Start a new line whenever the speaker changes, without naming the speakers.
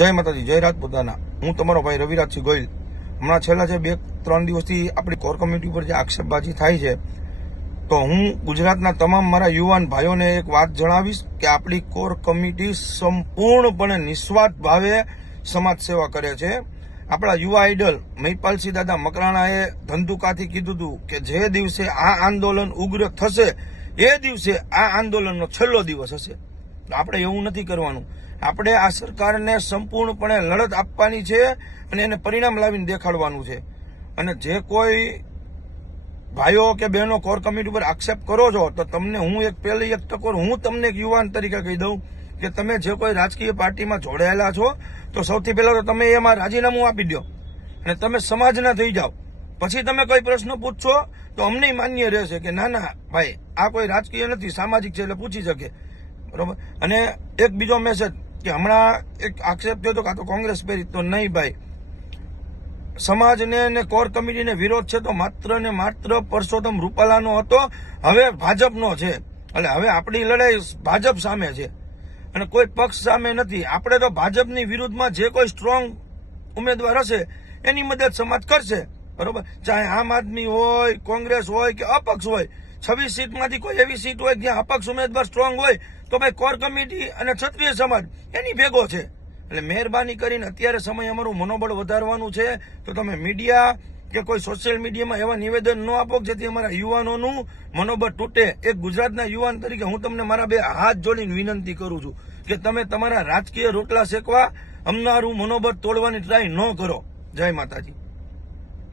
જય માતાજી, જય રાજપૂતાના હું તમારો ભાઈ રવિરાજસિંહ ગોયલ હમણાં છેલ્લા જે બે, ત્રણ દિવસથી આપણી કોર કમિટી ઉપર જે આક્ષેપબાજી થાય છે, તો હું ગુજરાતના તમામ મારા યુવાન ભાઈઓને એક વાત જણાવીશ કે આપણી કોર કમિટી સંપૂર્ણપણે નિસ્વાર્થ ભાવે સમાજ સેવા કરે છે. આપણા યુવા આઈડલ મહિપાલસિંહ દાદા મકરાણાએ ધંધુકાથી કીધું હતું કે જે દિવસે આ આંદોલન ઉગ્ર થશે, એ દિવસે આ આંદોલનનો છેલ્લો દિવસ હશે. આપણે એવું નથી કરવાનું. આપણે આ સરકારને સંપૂર્ણપણે લડત આપવાની છે અને એને પરિણામ લાવીને દેખાડવાનું છે. અને જે કોઈ ભાઈઓ કે બહેનો કોર કમિટી ઉપર આક્ષેપ કરો છો, તો તમને હું એક પહેલી એક ટકોર હું તમને એક યુવાન તરીકે કહી દઉં કે તમે જે કોઈ રાજકીય પાર્ટીમાં જોડાયેલા છો, તો સૌથી પહેલાં તો તમે એમાં રાજીનામું આપી દો. અને તમે સમાજના થઈ જાઓ. પછી તમે કોઈ પ્રશ્ન પૂછશો, તો અમને માન્ય રહેશે કે ના ના, ભાઈ, આ કોઈ રાજકીય નથી, સામાજિક છે એટલે પૂછી શકે. બરોબર? અને એક બીજો મેસેજ કે હમણાં એક આક્ષેપ થયો હતો કાં તો કોંગ્રેસ પહેરી, તો નહીં ભાઈ. સમાજને અને કોર કમિટીને વિરોધ છે તો માત્ર ને માત્ર પરસોત્તમ રૂપાલાનો હતો, હવે ભાજપનો છે. એટલે હવે આપણી લડાઈ ભાજપ સામે છે. અને કોઈ પક્ષ સામે નથી. આપણે તો ભાજપની વિરુદ્ધમાં જે કોઈ સ્ટ્રોંગ ઉમેદવાર હશે, એની મદદ સમાજ કરશે. બરોબર? ચાહે આમ આદમી હોય, કોંગ્રેસ હોય કે અપક્ષ હોય છવ્વીસ સીટમાંથી કોઈ એવી સીટ હોય જ્યાં અપક્ષ ઉમેદવાર સ્ટ્રોંગ હોય, તો ભાઈ કોર કમિટી અને ક્ષત્રિય સમાજ એની ભેગો છે. એટલે મહેરબાની કરીને અત્યારે સમય અમારું મનોબળ વધારવાનું છે. તો તમે મીડિયા કે કોઈ સોશિયલ મીડિયામાં એવા નિવેદન ન આપો જેથી અમારા યુવાનોનું મનોબળ તૂટે. એક ગુજરાતના યુવાન તરીકે હું તમને મારા બે હાથ જોડીને વિનંતી કરું છું કે તમે તમારા રાજકીય રોટલા શેકવા, અમનારું મનોબળ તોડવાની ટ્રાય ન કરો. જય માતાજી.